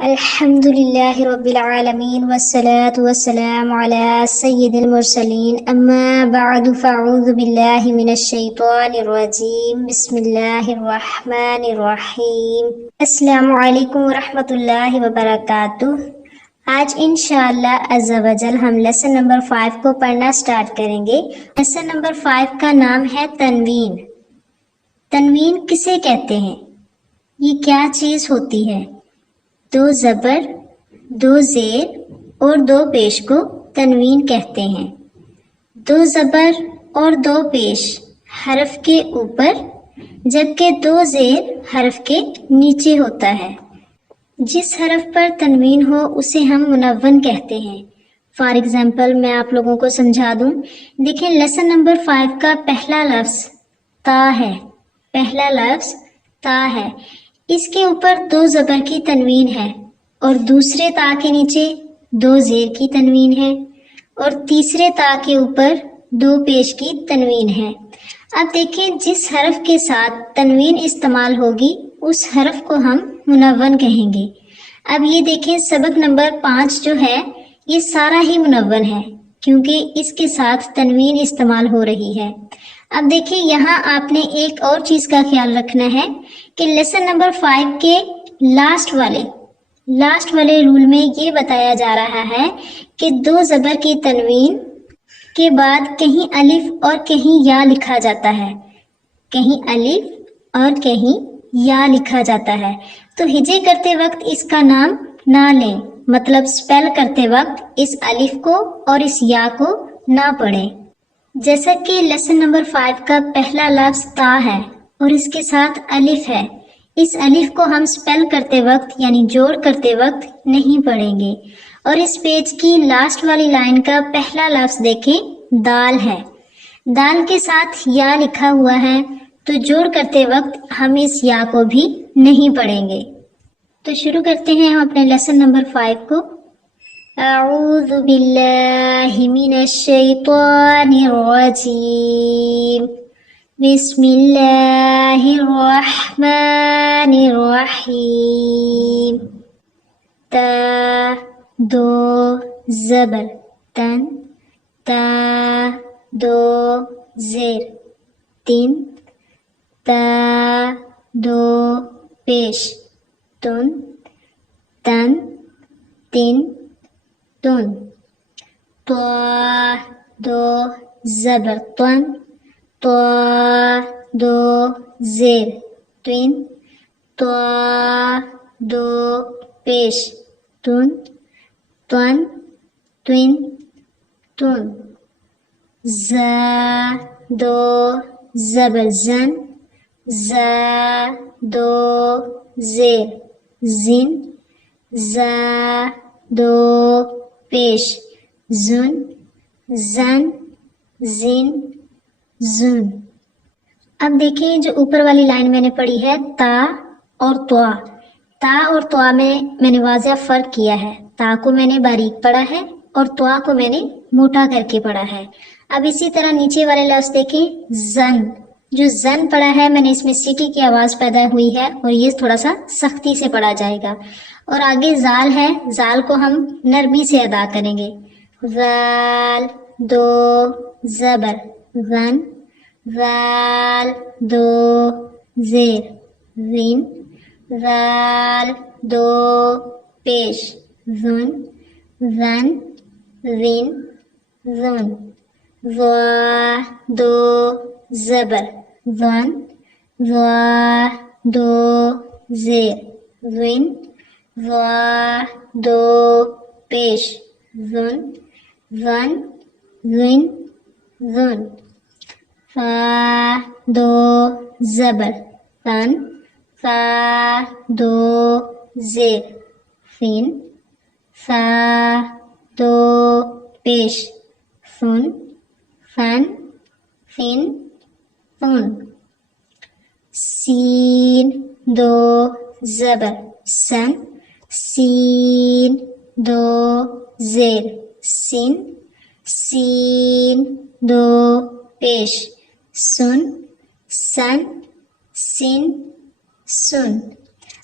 الحمد للہ رب العالمین والصلاة والسلام علی سید المرسلین اما بعد فاعوذ باللہ من الشیطان الرجیم بسم اللہ الرحمن الرحیم۔ السلام علیکم ورحمۃ اللہ وبرکاتہ۔ آج انشاءاللہ عز و جل ہم لیسن نمبر 5 کو پڑھنا سٹارٹ کریں گے۔ لیسن نمبر 5 کا نام ہے تنوین۔ تنوین کسے کہتے ہیں؟ یہ کیا چیز ہوتی ہے؟ دو زبر، دو زیر اور دو پیش کو تنوین کہتے ہیں۔ دو زبر اور دو پیش حرف کے اوپر جبکہ دو زیر حرف کے نیچے ہوتا ہے۔ جس حرف پر تنوین ہو اسے ہم منون کہتے ہیں۔ فار ایگزامپل میں آپ لوگوں کو سمجھا دوں۔ دیکھیں لیسن نمبر 5 کا پہلا لفظ تا ہے۔ پہلا لفظ تا ہے، اس کے اوپر دو زبر کی تنوین ہے اور دوسرے تا کے نیچے دو زیر کی تنوین ہے اور تیسرے تا کے اوپر دو پیش کی تنوین ہے۔ اب دیکھیں جس حرف کے ساتھ تنوین استعمال ہوگی اس حرف کو ہم منون کہیں گے۔ اب یہ دیکھیں سبق نمبر 5 جو ہے یہ سارا ہی منون ہے کیونکہ اس کے ساتھ تنوین استعمال ہو رہی ہے۔ اب دیکھیں یہاں آپ نے ایک اور چیز کا خیال رکھنا ہے کہ لیسن نمبر 5 کے لاسٹ والے رول میں یہ بتایا جا رہا ہے کہ دو زبر کی تنوین کے بعد کہیں الف اور کہیں یا لکھا جاتا ہے، کہیں الف اور کہیں یا لکھا جاتا ہے، تو ہجے کرتے وقت اس کا نام نہ لیں، مطلب سپیل کرتے وقت اس الف کو اور اس یا کو نہ پڑھیں۔ جیسا کہ لیسن نمبر 5 کا پہلا لفظ تا ہے اور اس کے ساتھ الف ہے، اس الف کو ہم سپیل کرتے وقت یعنی جوڑ کرتے وقت نہیں پڑھیں گے۔ اور اس پیج کی لاسٹ والی لائن کا پہلا لفظ دیکھیں دال ہے، دال کے ساتھ یا لکھا ہوا ہے تو جوڑ کرتے وقت ہم اس یا کو بھی نہیں پڑھیں گے۔ تو شروع کرتے ہیں ہم اپنے لیسن نمبر 5 کو۔ اعوذ باللہ من الشیطان الرجیم بسم اللہ الرحمن الرحیم۔ تا دو زبر تن، تا دو زیر تین، تا دو پیش تن، تن تین تن، طا دو زبر تن، طا دو زیر تین، طا دو پیش تن، تن تین تن، زا دو زبر زن، زا دو زیر زین، زا دو پیش زن، زن زین زن۔ اب دیکھیں جو اوپر والی لائن میں نے پڑھی ہے تا اور طوا، تا اور طوا میں نے واضح فرق کیا ہے، تا کو میں نے باریک پڑھا ہے اور طوا کو میں نے موٹا کر کے پڑھا ہے۔ اب اسی طرح نیچے والے لفظ دیکھیں زن، جو زن پڑھا ہے میں نے اس میں سیٹی کی آواز پیدا ہوئی ہے اور یہ تھوڑا سا سختی سے پڑھا جائے گا۔ اور آگے زال ہے، زال کو ہم نرمی سے ادا کریں گے۔ زال دو زبر زن، زال دو زیر زین، زال دو پیش زن، زن زین زن، زا دو زبر زن، زا دو زیر زین، زا دو پیش زن، زن زین زن، فا دو زبر فن، فا دو زیر فین، فا دو پیش فن، فن فین فن، سین دو زبر سن، سین دو زیر سین، سین دو پیش سن، سن سین سن۔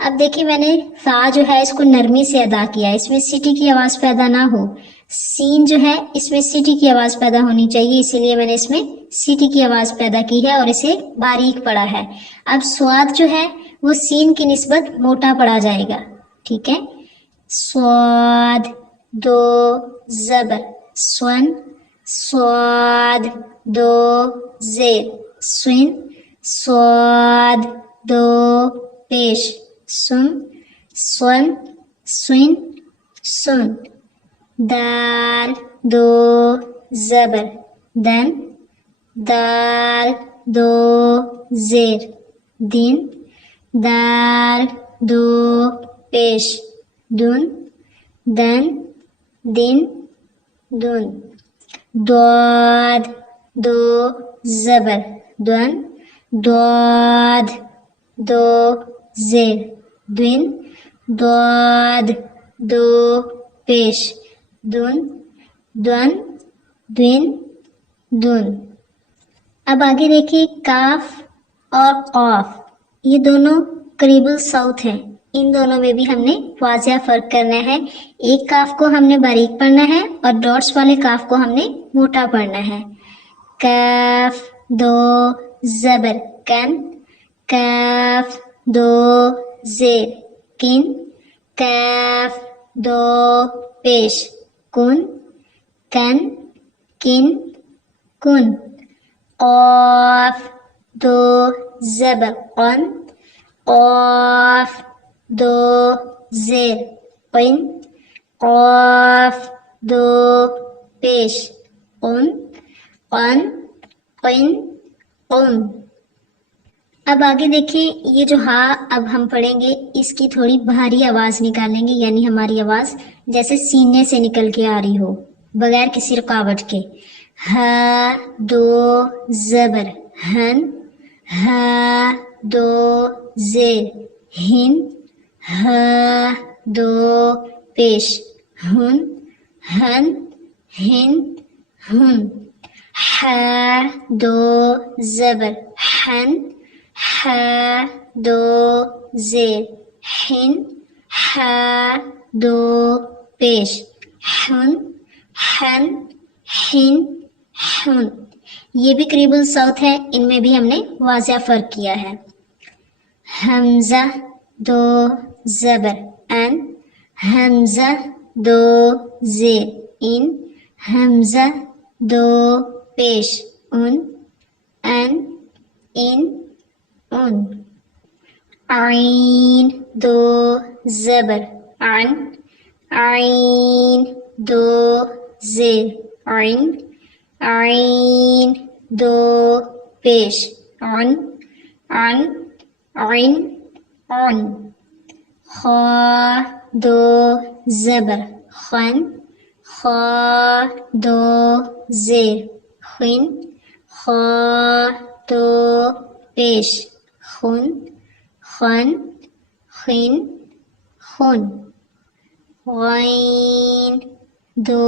اب دیکھیے میں نے فا جو ہے اس کو نرمی سے ادا کیا، اس میں سٹی کی آواز پیدا نہ ہو. سین جو ہے اس میں سٹی کی آواز پیدا ہونی چاہیے، اسی لیے میں نے اس میں سٹی کی آواز پیدا کی ہے اور اسے باریک پڑھا ہے. اب سواد جو ہے وہ سین کی نسبت موٹا پڑھا جائے گا. ٹھیک ہے، سواد دو زبر سون، سواد دو زیر سن، سواد دو پیش سن، سن سن سن. دال دو زبر دن، دال دو زیر دن، دال دو پیش دن، دن دن دن. داد دو زبر دن، داد دو زیر دن، داد دو پیش دن، دن دن دن. اب آگے دیکھیے کاف اور قاف، یہ دونوں قریب الصوت ہیں، ان دونوں میں بھی ہم نے واضح فرق کرنا ہے. ایک کاف کو ہم نے باریک پڑھنا ہے اور ڈاٹس والے کاف کو ہم نے موٹا پڑھنا ہے. کاف دو زبر کن، کاف دو زیر کن، کاف دو پیش کن، کن کن کن. قاف دو زبر قن، قاف دو زیر قن، قاف دو پیش قن، قن قن قن. اب آگے دیکھیں یہ جو ہا اب ہم پڑھیں گے اس کی تھوڑی بھاری آواز نکالیں گے، یعنی ہماری آواز جیسے سینے سے نکل کے آ رہی ہو بغیر کسی رکاوٹ کے. ہا دو زبر ہن، ہا دو زیر ہن، ہا دو پیش ہن، ہن ہن ہن. ہا دو زبر ہن، ہا دو زیر ہن، ہا دو پیش ہن، ہن ہن ہن. یہ بھی قریب الصوت ہے، ان میں بھی ہم نے واضح فرق کیا ہے. حمزہ دو زبر ان، حمزہ دو زیر ان، حمزہ دو پیش ان، ان ان ان. عین دو زبر عن، عین دو زیر عین، عین دو پیش عن، عن عن عن. خا دو زبر خن، خا دو زیر خن، خا دو پیش خن، خن خن خن. غین دو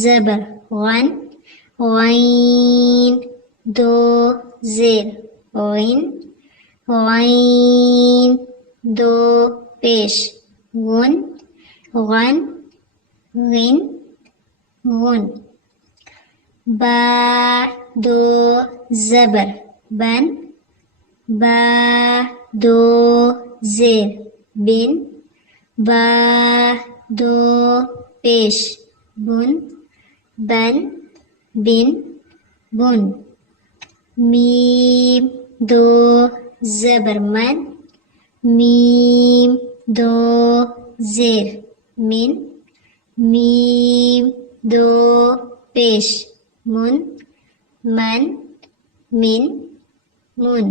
زبر غن، غین دو زیر غین، غین دو پیش غن، غن غن غن. با دو زبر بن، با دو زیر بن، با دو پیش بن، بن بن بن. میم دو زبر من، میم دو زیر من، میم دو پیش من، من من من.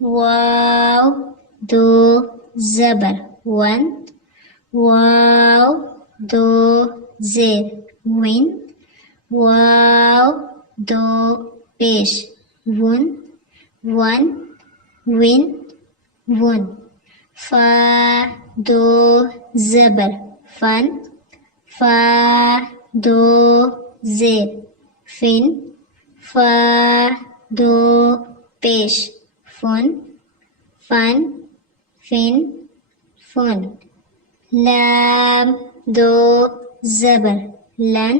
واو دو زبر ون، واو دو زیر ون، واو دو پیش ون، ون ون ون. فا دو زبر فن، فا دو زیر فن، فا دو پیش فن، فن فن فن. لام دو زبر لن.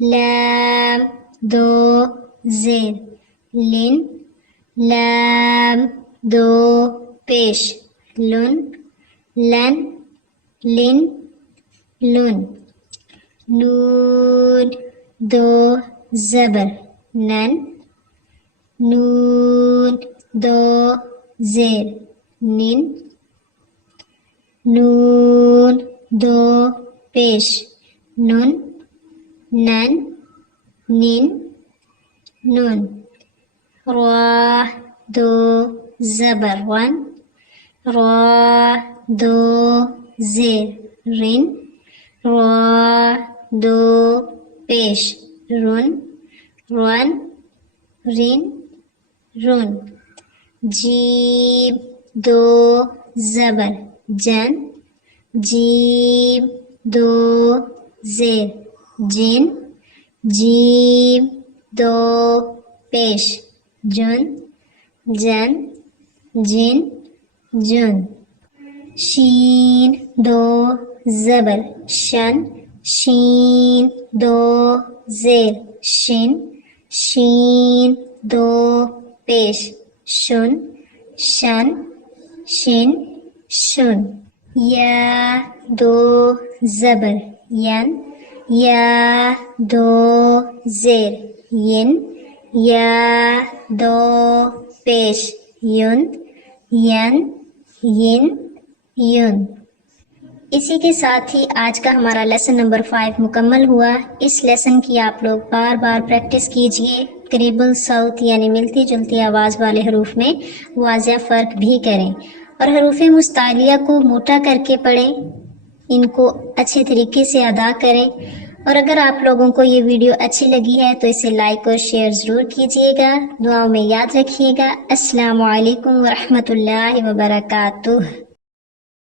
لام دو زیر لن. لام دو پیش لن. لن لن لن. نون دو زبر نن. نون دو زیر نن. نون دو پیش نن. نن نن نن. را دو زبر ون. را دو زیر رن. را دو پیش رن. رن رن رن. جیم دو زبر جن. جیم دو زیر جن. جیم دو پیش جن. جن جن جن. شین دو زبر شن. شین دو زیر شن. شین دو پیش شن. شن شن شن. یا دو زبر ین. یا دو زیر ین. یا دو پیش یون. ین ین یون. اسی کے ساتھ ہی آج کا ہمارا لیسن نمبر 5 مکمل ہوا. اس لیسن کی آپ لوگ بار بار پریکٹس کیجئے. قریب الصوت یعنی ملتی جلتی آواز والے حروف میں واضح فرق بھی کریں اور حروف مستعلیہ کو موٹا کر کے پڑھیں. ان کو اچھے طریقے سے ادا کریں. اور اگر آپ لوگوں کو یہ ویڈیو اچھی لگی ہے تو اسے لائک اور شیئر ضرور کیجئے گا. دعاؤں میں یاد رکھیے گا. السلام علیکم ورحمۃ اللہ وبرکاتہ.